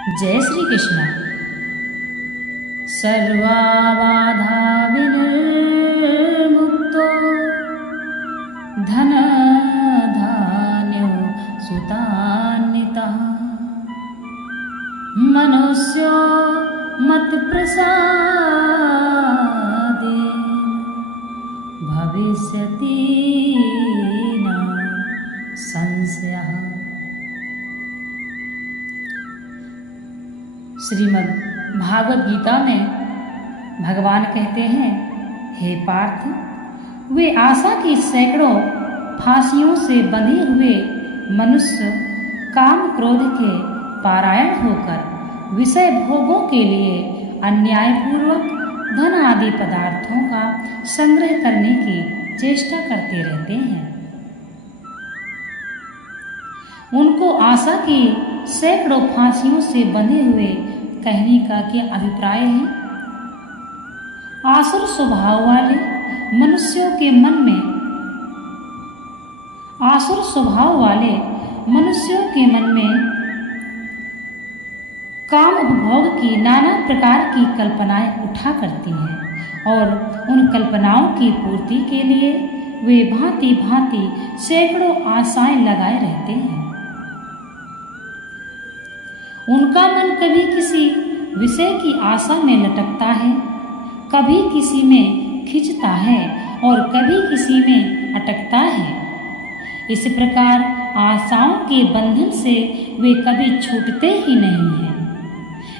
जय श्री कृष्ण। सर्वाबाधा विनिर्मुक्तो धन धान्यो सुतान्वितः मनुष्यो मत्प्रसादेन भविष्यति न संशयः। श्रीमद् भागवत गीता में भगवान कहते हैं, हे पार्थ, वे आशा की सैकड़ों फांसियों से बंधे हुए मनुष्य काम क्रोध के पारायण होकर विषय भोगों के लिए अन्यायपूर्वक धन आदि पदार्थों का संग्रह करने की चेष्टा करते रहते हैं। उनको आशा की सैकड़ों फांसियों से बंधे हुए कहने का क्या अभिप्राय है? आसुर स्वभाव वाले मनुष्यों के मन में काम उपभोग की नाना प्रकार की कल्पनाएं उठा करती हैं और उन कल्पनाओं की पूर्ति के लिए वे भांति भांति सैकड़ों आशाएं लगाए रहते हैं। उनका मन कभी किसी विषय की आशा में लटकता है, कभी किसी में खिंचता है और कभी किसी में अटकता है। इस प्रकार आशाओं के बंधन से वे कभी छूटते ही नहीं हैं।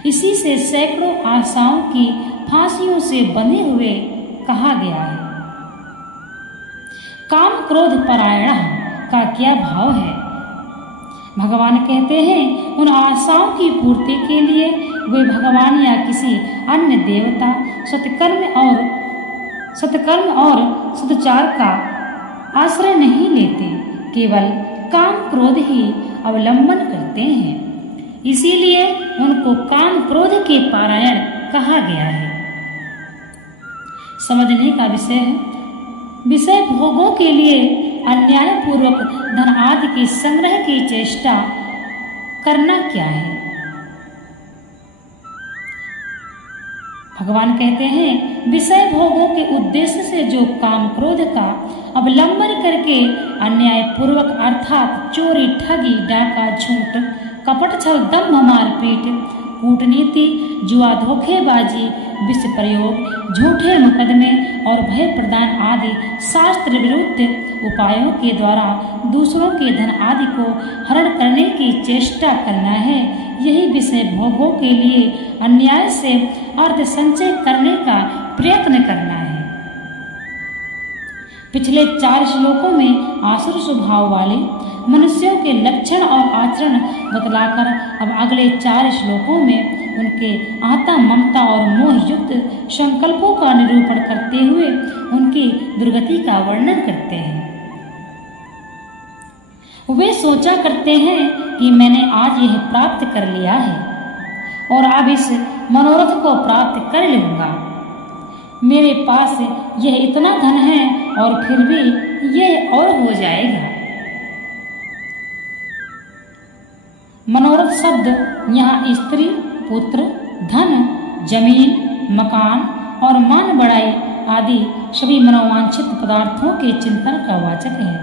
इसी से सैकड़ों आशाओं की फांसियों से बंधे हुए कहा गया है। काम क्रोध परायण का क्या भाव है? भगवान कहते हैं, उन आशाओं की पूर्ति के लिए वे भगवान या किसी अन्य देवता, सत्कर्म और सदाचार का आश्रय नहीं लेते, केवल काम क्रोध ही अवलंबन करते हैं। इसीलिए उनको काम क्रोध के पारायण कहा गया है। समझने का विषय है, विषय भोगों के लिए अन्यायपूर्वक धन आदि के संग्रह की चेष्टा करना क्या है? भगवान कहते हैं, विषय भोगों के उद्देश्य से जो काम क्रोध का अवलंबन करके अन्यायपूर्वक अर्थात चोरी, ठगी, डाका, झूठ, कपट, छल, दंभ, मारपीट, कूटनीति, जुआ, धोखेबाजी, विष प्रयोग, झूठे मुकदमे और भय प्रदान आदि शास्त्र विरुद्ध उपायों के द्वारा दूसरों के धन आदि को हरण करने की चेष्टा करना है, यही विषय भोगों के लिए अन्याय से अर्थ संचय करने का प्रयत्न करना है। पिछले 4 श्लोकों में आसुर स्वभाव वाले मनुष्यों के लक्षण और आचरण बतलाकर अब अगले 4 श्लोकों में उनके आता, ममता और मोह युक्त संकल्पों का निरूपण करते हुए उनकी दुर्गति का वर्णन करते हैं। वे सोचा करते हैं कि मैंने आज यह प्राप्त कर लिया है और अब इस मनोरथ को प्राप्त कर लूंगा। मेरे पास यह इतना धन है और फिर भी यह और हो जाएगा। मनोरथ शब्द यहाँ स्त्री, पुत्र, धन, जमीन, मकान और मान बढ़ाई आदि सभी मनोवांछित पदार्थों के चिंतन का वाचक है।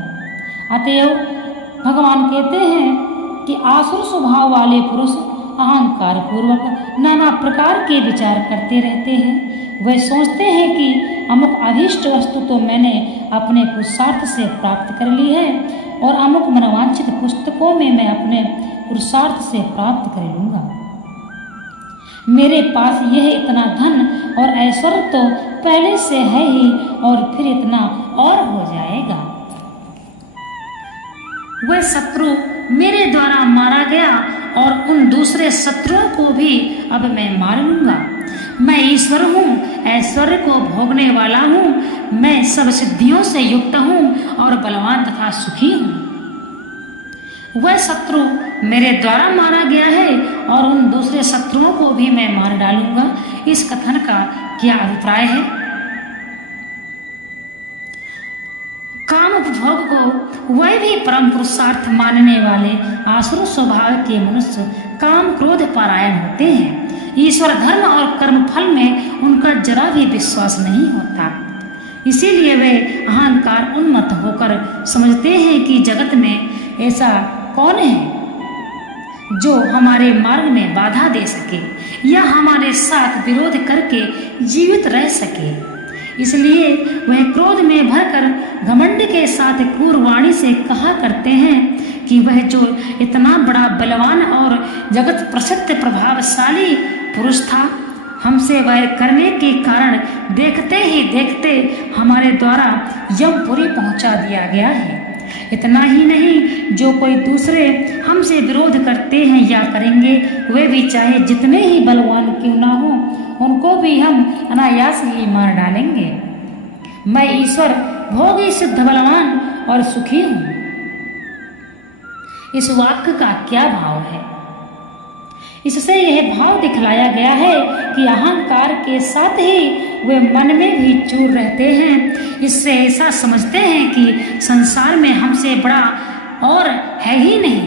अतएव भगवान कहते हैं कि आसुर स्वभाव वाले पुरुष अहंकार पूर्वक नाना प्रकार के विचार करते रहते हैं। वे सोचते हैं कि अमुक अभीष्ट वस्तु तो मैंने अपने पुरुषार्थ से प्राप्त कर ली है और अमुक मनोवांछित पुस्तकों में मैं अपने पुरुषार्थ से प्राप्त कर लूंगा। मेरे पास यह इतना धन और ऐश्वर्य तो पहले से है ही और फिर इतना और हो जाएगा। वह शत्रु मेरे द्वारा मारा गया और उन दूसरे शत्रुओं को भी अब मैं मार लूंगा। मैं ईश्वर हूँ, ऐश्वर्य को भोगने वाला हूँ, मैं सब सिद्धियों से युक्त हूँ और बलवान तथा सुखी हूँ। वह शत्रु मेरे द्वारा मारा गया है और उन दूसरे शत्रुओं को भी मैं मार डालूंगा। इस कथन का क्या अभिप्राय है? काम उपभोग को वह भी परम पुरुषार्थ मानने वाले आसुर स्वभाव के मनुष्य काम क्रोध परायण होते हैं। ईश्वर धर्म और कर्म फल में उनका जरा भी विश्वास नहीं होता। इसीलिए वे अहंकार उन्मत्त होकर समझते हैं कि जगत में ऐसा कौन है जो हमारे मार्ग में बाधा दे सके या हमारे साथ विरोध करके जीवित रह सके। इसलिए वह क्रोध में भरकर घमंड के साथ क्रूर वाणी से कहा करते हैं कि वह जो इतना बड़ा बलवान और जगत प्रसिद्ध प्रभावशाली पुरुष था, हमसे वैर करने के कारण देखते ही देखते हमारे द्वारा यमपुरी पहुंचा दिया गया है। इतना ही नहीं, जो कोई दूसरे हमसे विरोध करते हैं या करेंगे, वे भी चाहे जितने ही बलवान क्यों ना हो, उनको भी हम अनायास ही मार डालेंगे। मैं ईश्वर भोगी सिद्ध बलवान और सुखी हूँ। इस वाक्य का क्या भाव है? इससे यह भाव दिखलाया गया है कि अहंकार के साथ ही वे मन में भी चूर रहते हैं। इससे ऐसा समझते हैं कि संसार में हमसे बड़ा और है ही नहीं,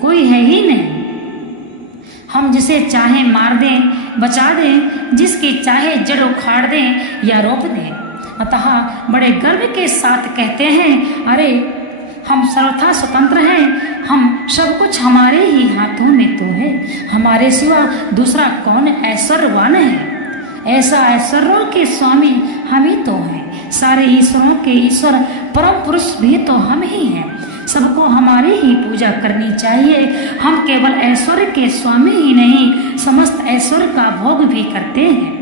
कोई है ही नहीं। हम जिसे चाहे मार दें, बचा दें, जिसकी चाहे जड़ उखाड़ दें या रोप दें। अतः बड़े गर्व के साथ कहते हैं, अरे हम सर्वथा स्वतंत्र हैं, हम सब कुछ हमारे ही हाथों में तो है, हमारे सिवा दूसरा कौन ऐश्वर्यवान है। ऐसा ऐश्वर्यों के स्वामी हम ही तो हैं, सारे ईश्वरों के ईश्वर परम पुरुष भी तो हम ही हैं। सबको हमारी ही पूजा करनी चाहिए। हम केवल ऐश्वर्य के स्वामी ही नहीं, समस्त ऐश्वर्य का भोग भी करते हैं।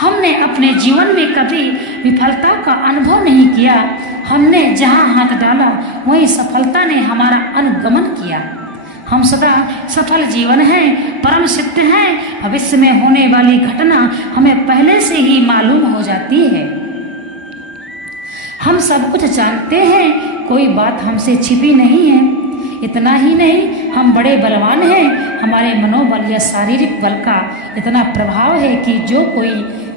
हमने अपने जीवन में कभी विफलता का अनुभव नहीं किया। हमने जहां हाथ डाला वहीं सफलता ने हमारा अनुगमन किया। हम सदा सफल जीवन हैं, परम सिद्ध हैं। भविष्य में होने वाली घटना हमें पहले से ही मालूम हो जाती है। हम सब कुछ जानते हैं, कोई बात हमसे छिपी नहीं है। इतना ही नहीं, हम बड़े बलवान हैं। हमारे मनोबल या शारीरिक बल का इतना प्रभाव है कि जो कोई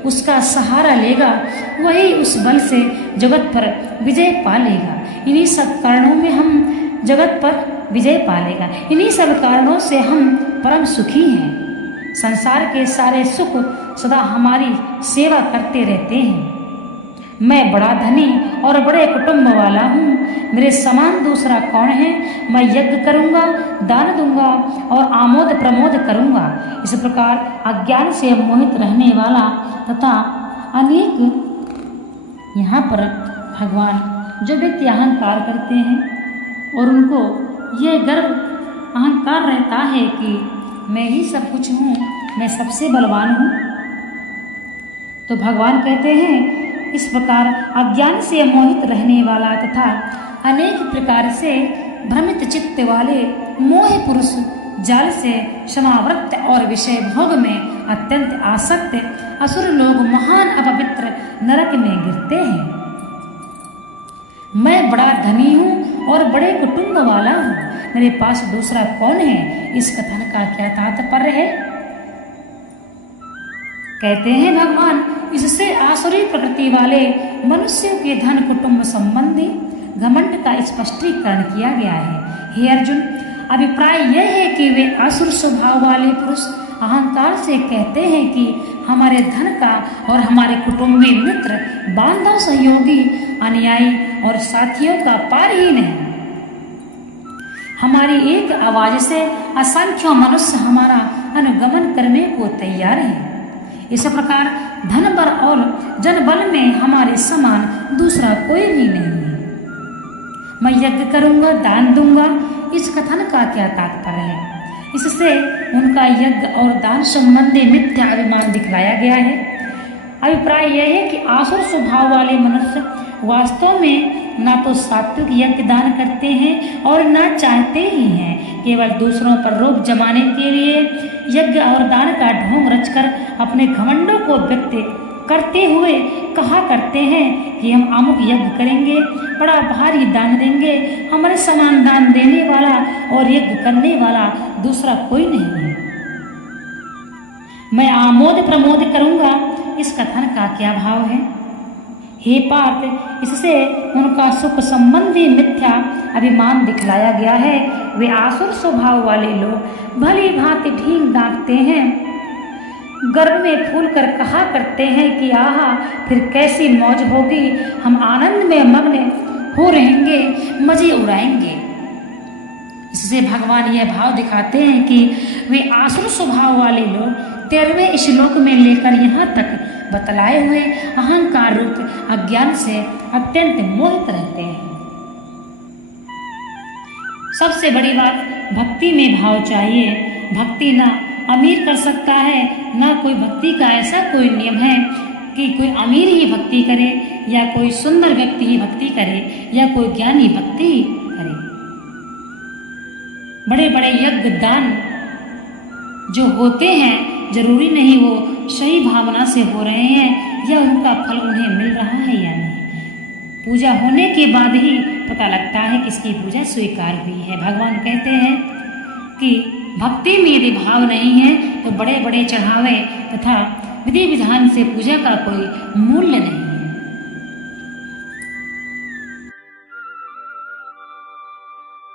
उसका सहारा लेगा वही उस बल से जगत पर विजय पा लेगा। इन्हीं सब कारणों में हम जगत पर विजय पा लेगा। इन्हीं सब कारणों से हम परम सुखी हैं। संसार के सारे सुख सदा हमारी सेवा करते रहते हैं। मैं बड़ा धनी और बड़े कुटुंब वाला हूँ, मेरे समान दूसरा कौन है। मैं यज्ञ करूँगा, दान दूंगा और आमोद प्रमोद करूँगा। इस प्रकार अज्ञान से मोहित रहने वाला तथा अनेक यहाँ पर भगवान जो व्यक्ति अहंकार करते हैं और उनको यह गर्व अहंकार रहता है कि मैं ही सब कुछ हूँ, मैं सबसे बलवान हूँ, तो भगवान कहते हैं इस प्रकार अज्ञान से मोहित रहने वाला तथा अनेक प्रकार से भ्रमित चित्त वाले मोह पुरुष जाल से समावृत और विषय भोग में अत्यंत आसक्त असुर लोग महान अपवित्र नरक में गिरते हैं। मैं बड़ा धनी हूँ और बड़े कुटुंब वाला हूँ, मेरे पास दूसरा कौन है। इस कथन का क्या तात्पर्य है? कहते हैं भगवान, इससे आसुरी प्रकृति वाले मनुष्यों के धन कुटुंब संबंधी घमंड का स्पष्टीकरण किया गया है। हे अर्जुन, अभिप्राय यह है कि वे असुर स्वभाव वाले पुरुष अहंकार से कहते हैं कि हमारे धन का और हमारे कुटुंबी मित्र, बांधव, सहयोगी, अनुयायी और साथियों का पार ही नहीं। हमारी एक आवाज से असंख्य मनुष्य हमारा अनुगमन करने को तैयार हैं। इस प्रकार धन बल और जन बल में हमारे समान दूसरा कोई भी नहीं है। मैं यज्ञ करूंगा, दान दूंगा, इस कथन का क्या तात्पर्य है? इससे उनका यज्ञ और दान संबंधी मिथ्या अभिमान दिखलाया गया है। अभिप्राय यह है कि आसुर स्वभाव वाले मनुष्य वास्तव में ना तो सात्विक यज्ञ दान करते हैं और ना चाहते ही हैं, केवल दूसरों पर रोब जमाने के लिए यज्ञ और दान का ढोंग रचकर अपने घमंडों को व्यक्त करते हुए कहा करते हैं कि हम अमुक यज्ञ करेंगे, बड़ा भारी दान देंगे, हमारे समान दान देने वाला और यज्ञ करने वाला दूसरा कोई नहीं है। मैं आमोद प्रमोद करूंगा, इस कथन का क्या भाव है? हे पार्थ, इससे उनका सुख संबंधी मिथ्या अभिमान दिखलाया गया है। वे आसुर स्वभाव वाले लोग भली भांति ढींग दागते हैं, गर्व में फूल कर कहा करते हैं कि आहा फिर कैसी मौज होगी, हम आनंद में मग्न हो रहेंगे, मजे उड़ाएंगे। इससे भगवान यह भाव दिखाते हैं कि वे आसुर स्वभाव वाले लोग 13वें श्लोक में लेकर यहाँ तक बतलाए हुए अहंकार रूप अज्ञान से अत्यंत मोहित रहते हैं। सबसे बड़ी बात भक्ति में भाव चाहिए। भक्ति ना अमीर कर सकता है, ना कोई भक्ति का ऐसा कोई नियम है कि कोई अमीर ही भक्ति करे या कोई सुंदर व्यक्ति ही भक्ति करे या कोई ज्ञानी भक्ति ही करे। बड़े बड़े यज्ञ दान जो होते हैं जरूरी नहीं वो सही भावना से हो रहे हैं या उनका फल उन्हें मिल रहा है या नहीं। पूजा होने के बाद ही पता लगता है किसकी पूजा स्वीकार हुई है। भगवान कहते हैं कि भक्ति में यदि भाव नहीं है तो बड़े बड़े चढ़ावे तथा विधि विधान से पूजा का कोई मूल्य नहीं।